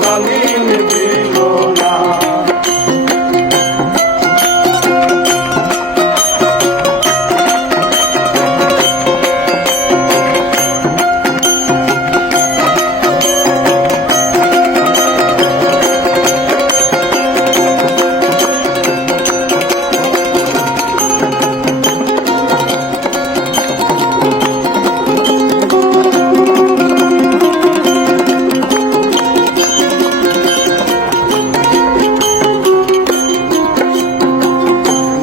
জামিন দিল না।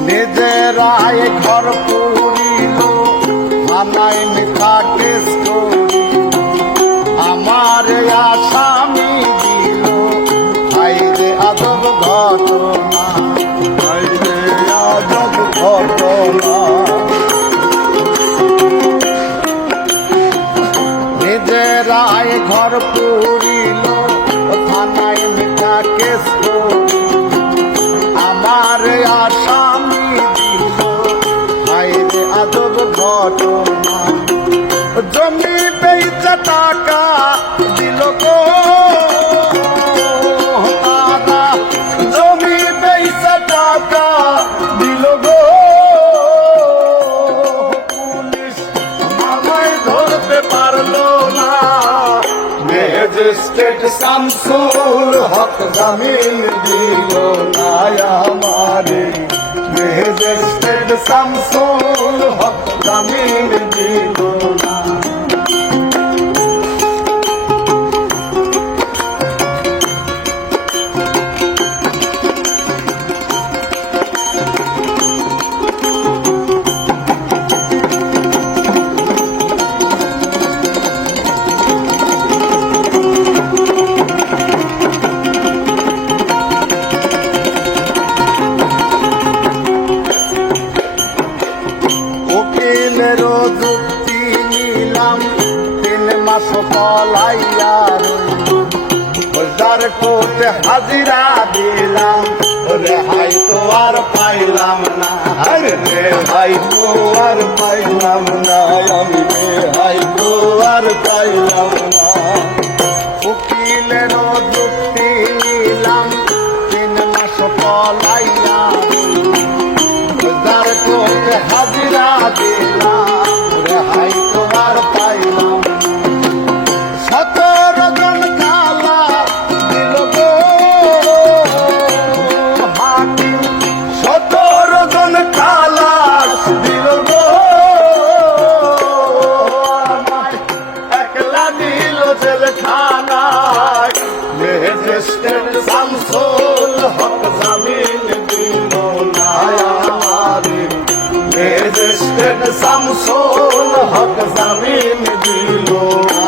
নিজেরাই ঘর পুরিল থানায় মিথ্যা কেস করিল, আমার আসামি দিল হাইরে আজব ঘটনা, হাইরে আজব ঘটনা। নিজেরাই ঘর পুরিল থানায় মিথ্যা কেস করিল, আমার আসামি দিল হাইরে আজব ঘটনা। জমি বেচা টাকা দিল গো তারা, জমি বেচা টাকা দিল গো পুলিশ আমায় ধরতে পারলো না। ম্যাজিস্ট্রেট শামসুল হক জামিন দিল না আমারে, ম্যাজিস্ট্রেট শামসুল হক জামিন দিল না। উকিলেরও যুক্তি নিলাম 3 মাস পলাইয়া রইলাম, কোর্টে হাজিরা দিলাম রেহাই তো আর পাইলাম না, রেহাই তো আর পাইলাম না, আমি রেহাই তো আর পাইলাম না। উকিলেরও যুক্তি নিলাম 3 মাস পলাইয়া রইলাম, কোর্টে হাজিরা দিলাম রেহাই তো আর পাইলাম না। 17 জন কালা দিল গো হাকিম, 17 জন কালা দিল গো আমায় একলা দিল জেলখানায়। ম্যাজিস্ট্রেট শামসুল হক জামিন দিল না আমারে, ম্যাজিস্ট্রেট শামসুল হক জামিন দিল না।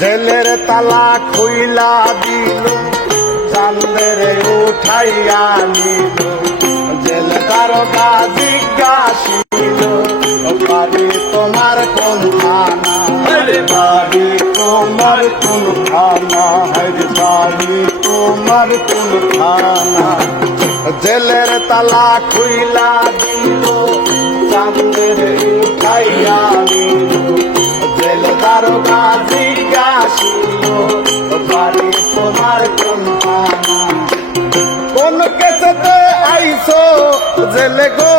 জেলের তালা খুইলা দিল, চান্দের উঠাইয়া নিল, জেল দারোগা জিজ্ঞাসিল বাড়ি তোমার কোন থানা, বাড়ি তোমার কোন থানা, বাড়ি তোমার কোন থানা। জেলের তালা খুইলা দিল, চান্দের উঠাইয়া নিল, জেল দারোগা জিজ্ঞাসিল বাড়ি তোমার কোন থানা। কোন কেসেতে আইসো জেলে গো